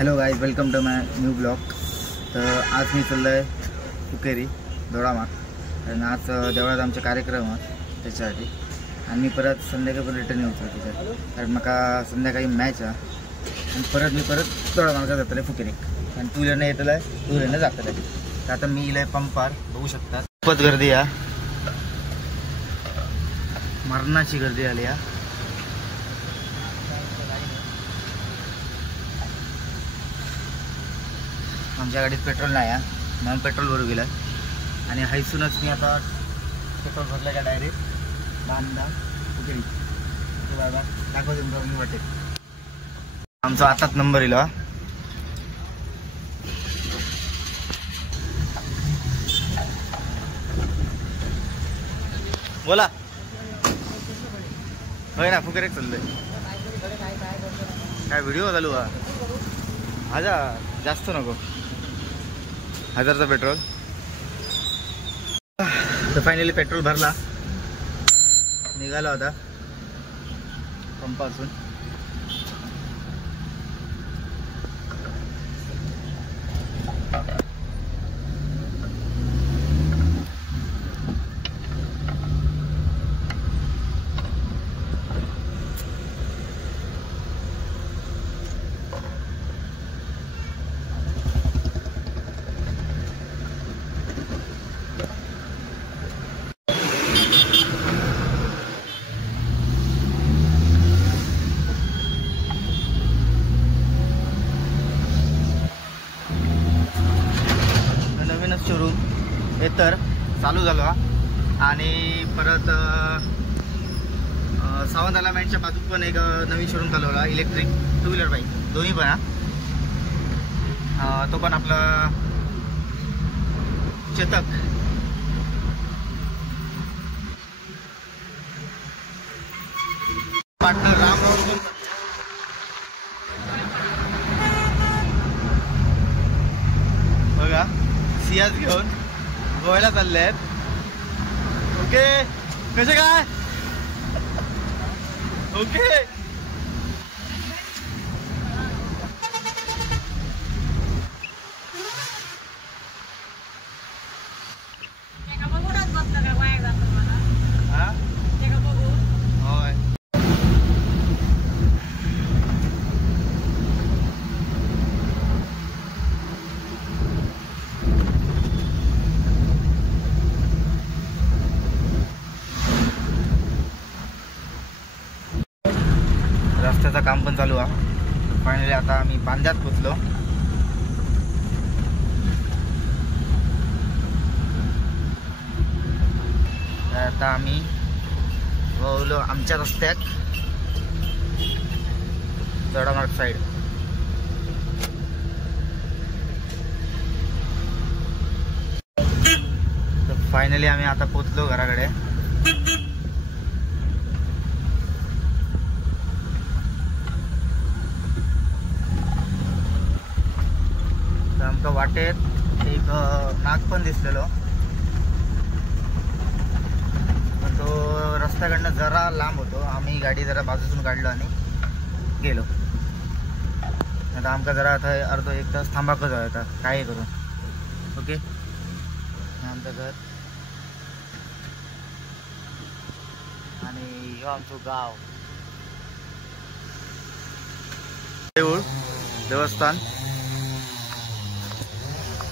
Hello guys, welcome to my new blog. तर आज मी चाललो आहे फुकेरी दोडामार्ग, कारण आज देवळात आमचे कार्यक्रम आहेत त्याच्यासाठी, आणि मी परत संध्याकाळी पण रिटर्न येऊचं त्याच्यात, कारण मला संध्याकाळी मॅच आहे आणि परत मी दोडामार्गात जातलं आहे फुकेरी, आणि तू येणं येतलं आहे तू येणं जातलं आहे। तर आता मी इला पंपार बघू शकता, खूपच गर्दी आहे, मरणाची गर्दी आली आहे। आमच्या गाडीत पेट्रोल नाही आहे म्हणून पेट्रोल भरू गेलं, आणि हैसूनच मी आता पेट्रोल भरलं का डायरेक्ट बांधा फुकेरी बाबा दाखवते मी वाटेल। आमचा आताच नंबर येईल। बोला होय ना, फुकेरी चाललोय। काय व्हिडिओ चालू हा? आजा जास्त नको, 1000चा पेट्रोल। तर फायनली पेट्रोल भरला, निघाला होता पंपासून। शोरूम हे तर चालू झालं, आणि परत सावंत अलायमेंटच्या बाजूक पण एक नवीन शोरूम चालू झाला, इलेक्ट्रिक टू व्हीलर बाईक दोन्ही पण तो पण आपला चेतक। पार्टनर राम बघा सियाज घेऊन गोव्याला चालले आहेत। ओके, कसे काय? ओके, होय रस्त्याचं काम पण चालू आहे। फायनली आता आम्ही बांद्यात पोचलो। आता आम्ही वळलो आमच्या रस्त्यात दोडामार्ग साईड। तर फायनली आम्ही आता पोचलो घराकडे। आमच्या वाटेत एक नाग पण दिसलेलो, पण तो रस्त्याकडनं जरा लांब होतो। आम्ही गाडी जरा बाजूतून काढलो आणि गेलो। आता आमका जरा आता अर्धा एक तास थांबाकच आहे आता काय करू। ओके, आमचं घर आणि हे आमचं गाव, देऊळ देवस्थान,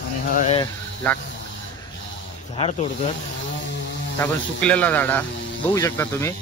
आणि हा झाड तोडकर आपण सुकलेला झाडा बघू शकता तुम्ही।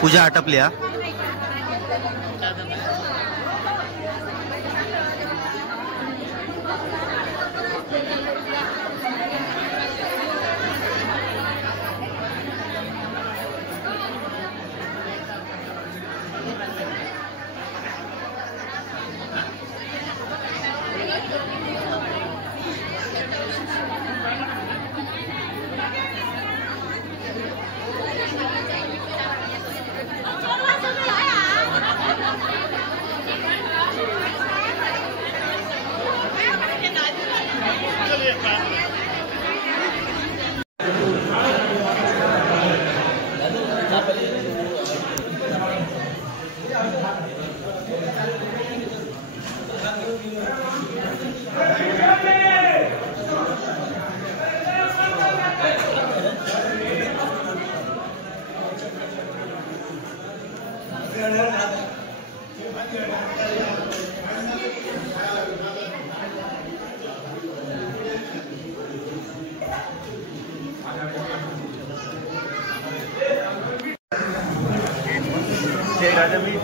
पूजा आटपली हा.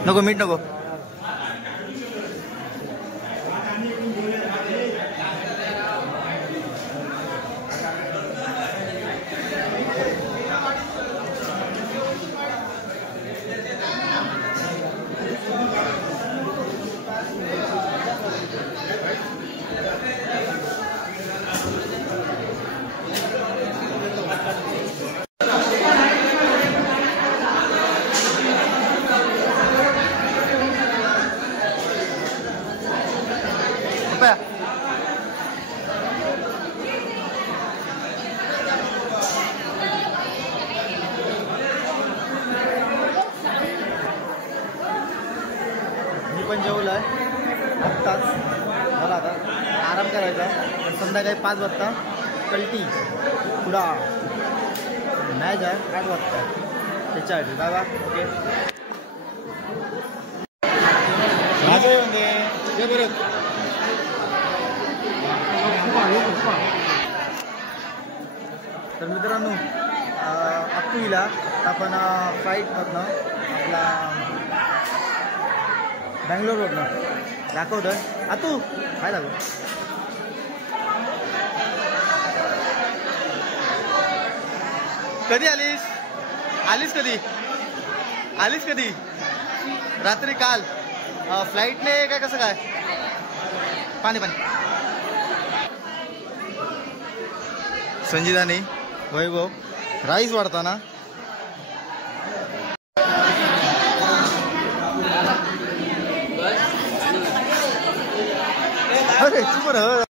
नको मीठ नको. पण जेवलं आत्ताच झाला. आता आराम करायचा. संध्याकाळी 5 वाजता कल्टी पुढा मॅच आहे 8 वाजता त्याच्यासाठी बाबा. ओके तर मित्रांनो अक्कूला आपण फ्लाईटमधनं आपला बँगलोरवरनं दाखवतोय. तू काय लागू कधी आलीस कधी रात्री काल फ्लाईटने काय कसं काय पाणी संजीदानी वैभव राईस वाढताना अरे चुप रह.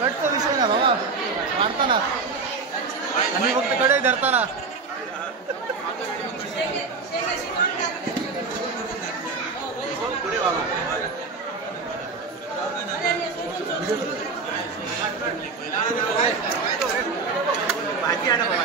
कटचा विषय ना बाबा मारताना आणि फक्त कडे धरताना भाजी आणा बाबा.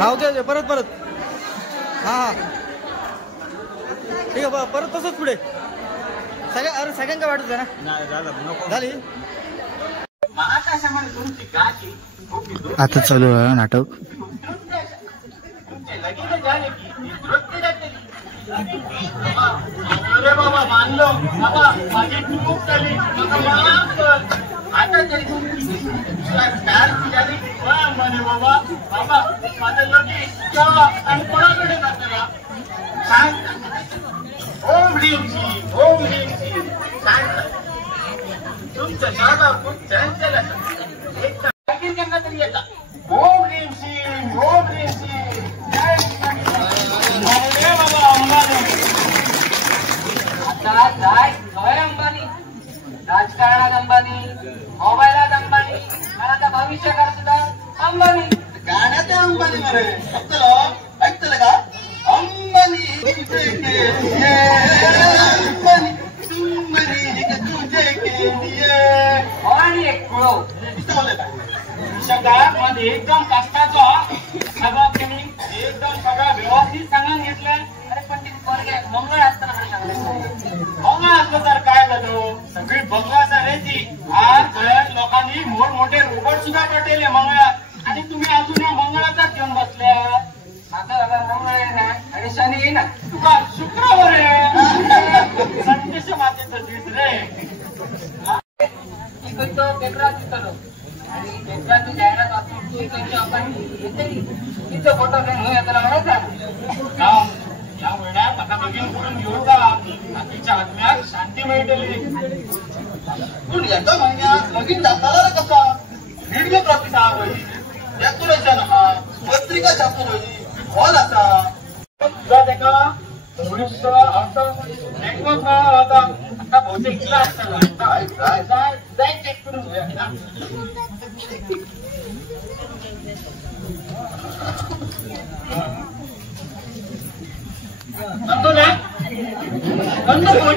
हा ओके परत हा ठीक आहे परत तसंच पुढे सगळ्यांका वाटत आहे ना झाली. आता चालू आहे नाटक. अरे बाबा मानलो बाबा माझी चूक झाली आता तरी म्हणे बाबा बाबा माझं लगेच आणि कोणाकडे जातो सांग. ओम ह्रीम ओम ह्रीम सांग. तुमचं शाळा खूप चंचल एक त्यांना तरी येतात. ओम ह्रीम सिंग ओम ह्रीम सिंग बाबा अंबानी अंबानी राजकारणात अंबानी मोबाईलात अंबानी मला आता भविष्यकाळ सुद्धा अंबानी गाण्यात अंबानी मरे ऐकतलं का अंबानी आणि एक कुळो सगळ्यात मध्ये एकदम कष्टाचं सगळं तुम्ही एकदम सगळं व्यवस्थित सांगून घेतलं. अरे पण ती पोरगे मंगळ असताना मंगळ असलं तर काय झालं सगळी बघवास आहे ती. आज लोकांनी मोठमोठे रोबोट सुद्धा पटेले मंगळात आणि तुम्ही अजून या मंगळाचाच घेऊन बसल्या. आता मंगळ आहे ना आणि शनी आहे ना तुका शुक्रवार आहे संदेश मातेचं दिस रे. तो पेपरात दिसलो आणि पेपराची जाहिरात वाचून आपण तिथं फोटो घेऊन त्याला म्हणायचा या वेळात आता बघीन करून घेऊ का तिच्या आत्म्यात शांती मिळतेली. पण याचा महिन्यात लगीन दाखला कसा व्हिडिओ प्रतिसाद होईल डेकोरेशन पत्रिका छापून होईल हॉल असा का भविष्य आता नेटवर्क आता आता बहुतेक क्लास जाय चेक करून घेऊया. नंदू ना नंदू कोण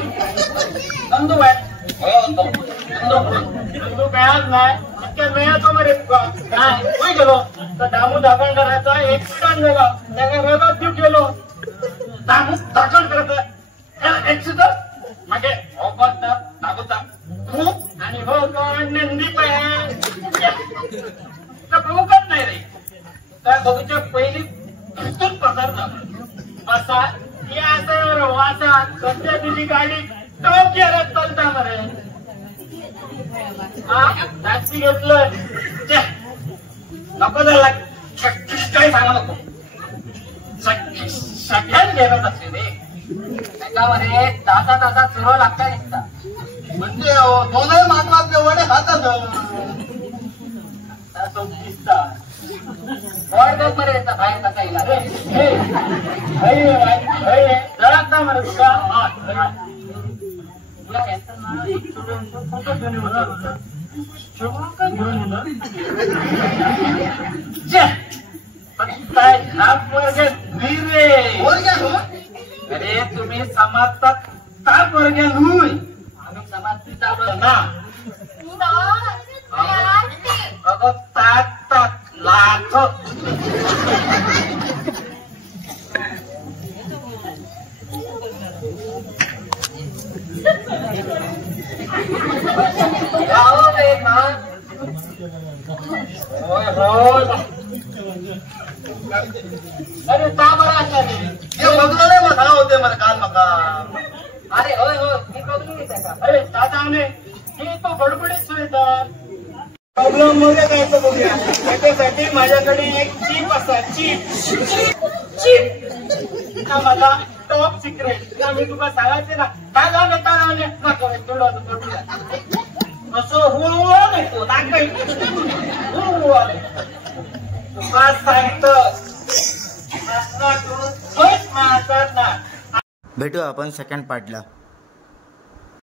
नंदू आहे नंदू मिळाल नाही इतक्या मिळातो मरे काय होय गेलो तर दामू दाखवणाराचा एक ठिकाण झाला त्याला रगात देऊ गेलो. दामू दाखल करत एक्सिडंट मागे दाखवता खूप आणि हो कोण नंदी बघत नाही रे त्या बघूच्या पहिली भरतून पसार झाला असा हे असं वासा सध्या तुझी गाडी टॉप गिअरात चालता मरे टॅक्सी घेतलं नको झाला काही सांगा नको सगळ्यात घेत असते रे त्याच्यामध्ये तासात सुरू लागता निघता म्हणजे दोनही महत्वाचे वडे हातात मध्ये येतात बाहेर कसा येईल जळात मरे तुला अरे तुम्ही समाजचा ताप वर्ग नूय आम्ही समाजचा ना अगं ताक लाख अरे का बरं बघलो नाही मग होते मला काल मका. अरे होय होय मी बघली का अरे दादाने हे तो बडबडीत सुविधार प्रॉब्लेम मध्ये जायचं बघूया. त्याच्यासाठी माझ्याकडे एक चीप असा चीप मला टॉप सिक्रेट मी तुला सांगायचे ना काय जाऊन येता थोडं असं हुळहुळ येतो नाकाई हुळहुळ तुला सांगतो. भेटू आपण सेकंड पार्टला.